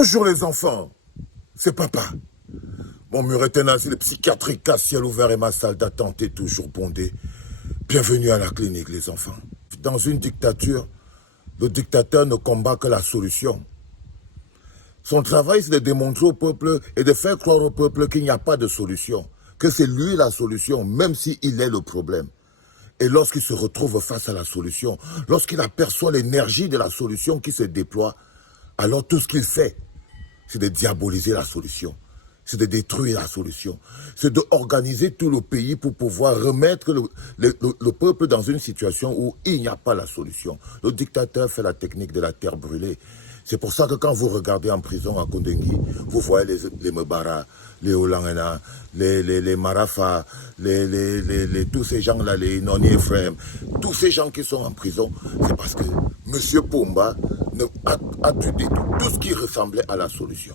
Bonjour les enfants, c'est papa. Mon mur est un asile psychiatrique à ciel ouvert et ma salle d'attente est toujours bondée. Bienvenue à la clinique les enfants. Dans une dictature, le dictateur ne combat que la solution. Son travail, c'est de démontrer au peuple et de faire croire au peuple qu'il n'y a pas de solution, que c'est lui la solution, même s'il est le problème. Et lorsqu'il se retrouve face à la solution, lorsqu'il aperçoit l'énergie de la solution qui se déploie, alors tout ce qu'il fait, c'est de diaboliser la solution, c'est de détruire la solution, c'est d'organiser tout le pays pour pouvoir remettre le peuple dans une situation où il n'y a pas la solution. Le dictateur fait la technique de la terre brûlée. C'est pour ça que quand vous regardez en prison à Kondengui, vous voyez les Mebara, les Olangena, les Marafa, tous ces gens-là, les Noni Ephraim, tous ces gens qui sont en prison, c'est parce que M. Pomba a tué tout ce qui ressemblait à la solution.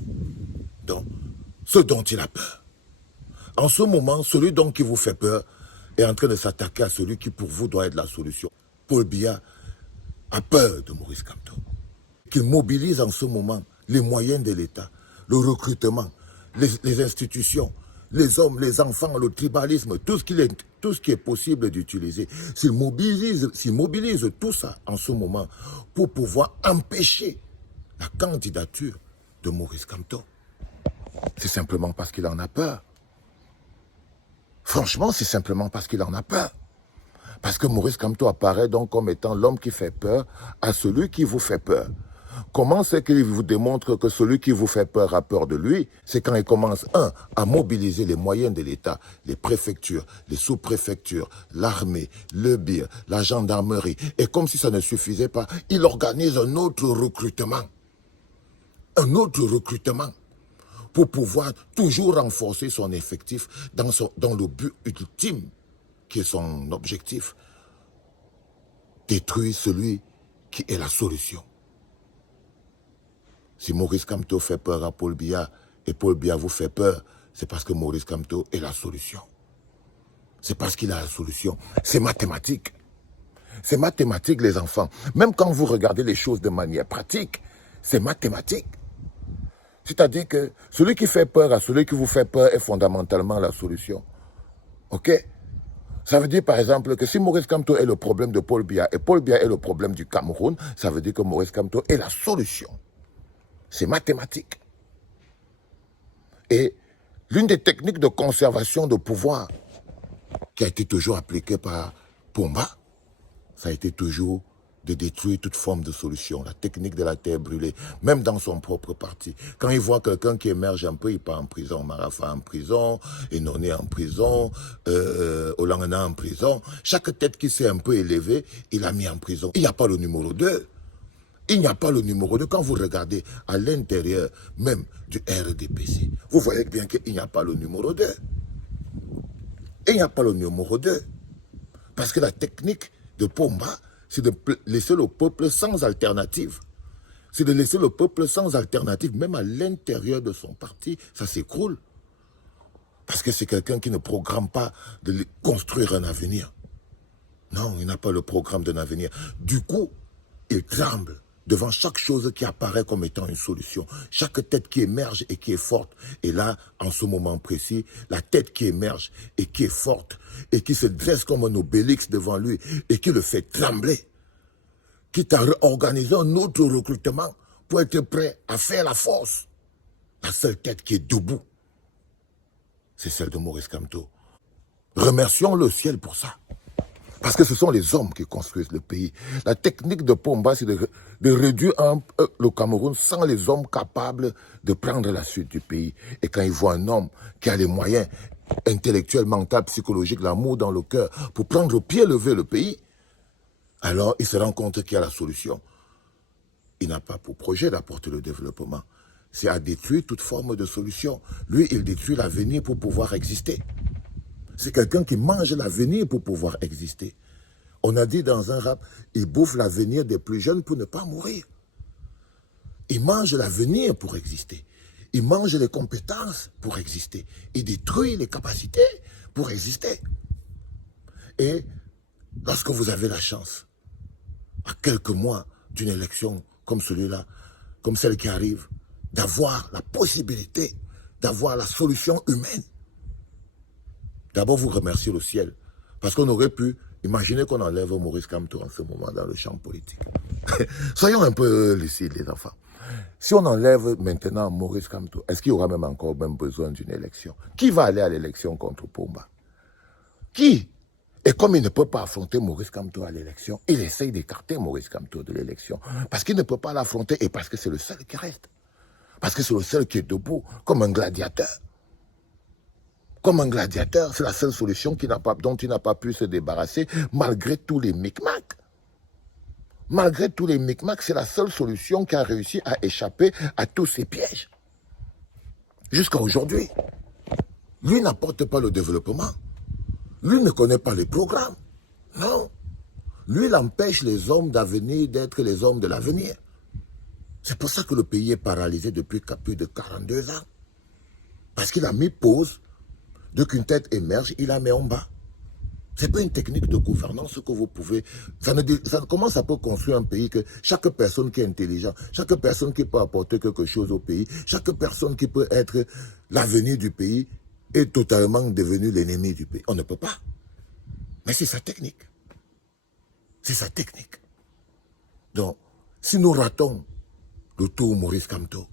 Donc, ce dont il a peur. En ce moment, celui dont qui vous fait peur est en train de s'attaquer à celui qui pour vous doit être la solution. Paul Biya a peur de Maurice Kamto. Qu'il mobilise en ce moment les moyens de l'État, le recrutement, les institutions, les hommes, les enfants, le tribalisme, tout ce qui est possible d'utiliser. S'il mobilise tout ça en ce moment pour pouvoir empêcher la candidature de Maurice Kamto, c'est simplement parce qu'il en a peur. Franchement, c'est simplement parce qu'il en a peur. Parce que Maurice Kamto apparaît donc comme étant l'homme qui fait peur à celui qui vous fait peur. Comment c'est qu'il vous démontre que celui qui vous fait peur a peur de lui? C'est quand il commence, à mobiliser les moyens de l'État, les préfectures, les sous-préfectures, l'armée, le BIR, la gendarmerie. Et comme si ça ne suffisait pas, il organise un autre recrutement. Un autre recrutement pour pouvoir toujours renforcer son effectif dans le but ultime qui est son objectif. Détruire celui qui est la solution. Si Maurice Kamto fait peur à Paul Biya et Paul Biya vous fait peur, c'est parce que Maurice Kamto est la solution. C'est parce qu'il a la solution. C'est mathématique. C'est mathématique, les enfants. Même quand vous regardez les choses de manière pratique, c'est mathématique. C'est-à-dire que celui qui fait peur à celui qui vous fait peur est fondamentalement la solution. OK? Ça veut dire par exemple que si Maurice Kamto est le problème de Paul Biya et Paul Biya est le problème du Cameroun, ça veut dire que Maurice Kamto est la solution. C'est mathématique. Et l'une des techniques de conservation de pouvoir qui a été toujours appliquée par Pomba, ça a été toujours de détruire toute forme de solution, la technique de la terre brûlée, même dans son propre parti. Quand il voit quelqu'un qui émerge un peu, il part en prison. Marafa en prison, Enoné en prison, Olangana en prison. Chaque tête qui s'est un peu élevée, il a mis en prison. Il n'y a pas le numéro 2. Il n'y a pas le numéro 2. Quand vous regardez à l'intérieur même du RDPC, vous voyez bien qu'il n'y a pas le numéro 2. Il n'y a pas le numéro 2. Parce que la technique de Pomba, c'est de laisser le peuple sans alternative. C'est de laisser le peuple sans alternative, même à l'intérieur de son parti, ça s'écroule. Parce que c'est quelqu'un qui ne programme pas de construire un avenir. Non, il n'a pas le programme d'un avenir. Du coup, il tremble devant chaque chose qui apparaît comme étant une solution. Chaque tête qui émerge et qui est forte. Et là, en ce moment précis, la tête qui émerge et qui est forte et qui se dresse comme un obélix devant lui et qui le fait trembler, quitte à organiser un autre recrutement pour être prêt à faire la force. La seule tête qui est debout, c'est celle de Maurice Kamto. Remercions le ciel pour ça. Parce que ce sont les hommes qui construisent le pays. La technique de Pomba, c'est de réduire le Cameroun sans les hommes capables de prendre la suite du pays. Et quand ils voient un homme qui a les moyens intellectuels, mentaux, psychologiques, l'amour dans le cœur, pour prendre au pied levé le pays, alors il se rend compte qu'il y a la solution. Il n'a pas pour projet d'apporter le développement. C'est à détruire toute forme de solution. Lui, il détruit l'avenir pour pouvoir exister. C'est quelqu'un qui mange l'avenir pour pouvoir exister. On a dit dans un rap, il bouffe l'avenir des plus jeunes pour ne pas mourir. Il mange l'avenir pour exister. Il mange les compétences pour exister. Il détruit les capacités pour exister. Et lorsque vous avez la chance, à quelques mois d'une élection comme celui-là, comme celle qui arrive, d'avoir la possibilité, d'avoir la solution humaine. D'abord, vous remerciez le ciel. Parce qu'on aurait pu imaginer qu'on enlève Maurice Kamto en ce moment dans le champ politique. Soyons un peu lucides, les enfants. Si on enlève maintenant Maurice Kamto, est-ce qu'il y aura même encore besoin d'une élection? Qui va aller à l'élection contre Pomba? Qui? Et comme il ne peut pas affronter Maurice Kamto à l'élection, il essaye d'écarter Maurice Kamto de l'élection. Parce qu'il ne peut pas l'affronter et parce que c'est le seul qui reste. Parce que c'est le seul qui est debout, comme un gladiateur. Comme un gladiateur, c'est la seule solution dont il n'a pas pu se débarrasser, malgré tous les micmacs. Malgré tous les micmacs, c'est la seule solution qui a réussi à échapper à tous ces pièges. Jusqu'à aujourd'hui. Lui n'apporte pas le développement. Lui ne connaît pas les programmes. Non. Lui, il empêche les hommes d'avenir d'être les hommes de l'avenir. C'est pour ça que le pays est paralysé depuis plus de 42 ans. Parce qu'il a mis pause. Dès qu'une tête émerge, il la met en bas. Ce n'est pas une technique de gouvernance que vous pouvez... Comment ça peut construire un pays que chaque personne qui est intelligente, chaque personne qui peut apporter quelque chose au pays, chaque personne qui peut être l'avenir du pays est totalement devenu l'ennemi du pays. On ne peut pas. Mais c'est sa technique. C'est sa technique. Donc, si nous ratons le tour Maurice Kamto,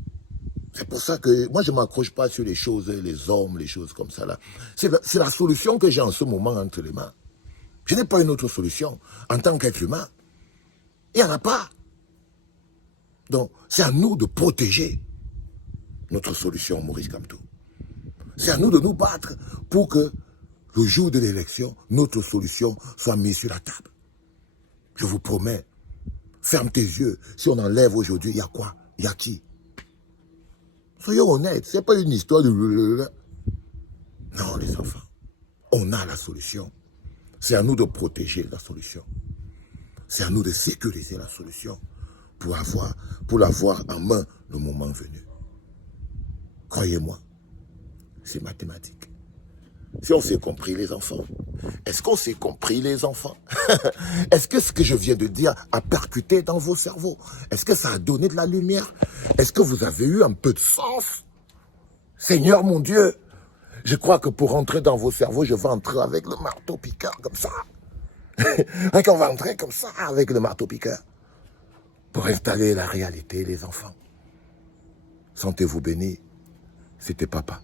c'est pour ça que moi, je ne m'accroche pas sur les choses, les hommes, les choses comme ça. C'est la solution que j'ai en ce moment entre les mains. Je n'ai pas une autre solution en tant qu'être humain. Il n'y en a pas. Donc, c'est à nous de protéger notre solution, Maurice Kamto. C'est à nous de nous battre pour que le jour de l'élection, notre solution soit mise sur la table. Je vous promets, ferme tes yeux. Si on enlève aujourd'hui, il y a quoi? Il y a qui? Soyons honnêtes, ce n'est pas une histoire de... Non, les enfants, on a la solution. C'est à nous de protéger la solution. C'est à nous de sécuriser la solution pour l'avoir en main le moment venu. Croyez-moi, c'est mathématique. Si on s'est compris, les enfants, est-ce qu'on s'est compris, les enfants? Est-ce que ce que je viens de dire a percuté dans vos cerveaux? Est-ce que ça a donné de la lumière? Est-ce que vous avez eu un peu de sens? Seigneur mon Dieu, je crois que pour entrer dans vos cerveaux, je vais entrer avec le marteau-piqueur comme ça. On va entrer comme ça avec le marteau-piqueur pour installer la réalité, les enfants. Sentez-vous bénis, c'était papa.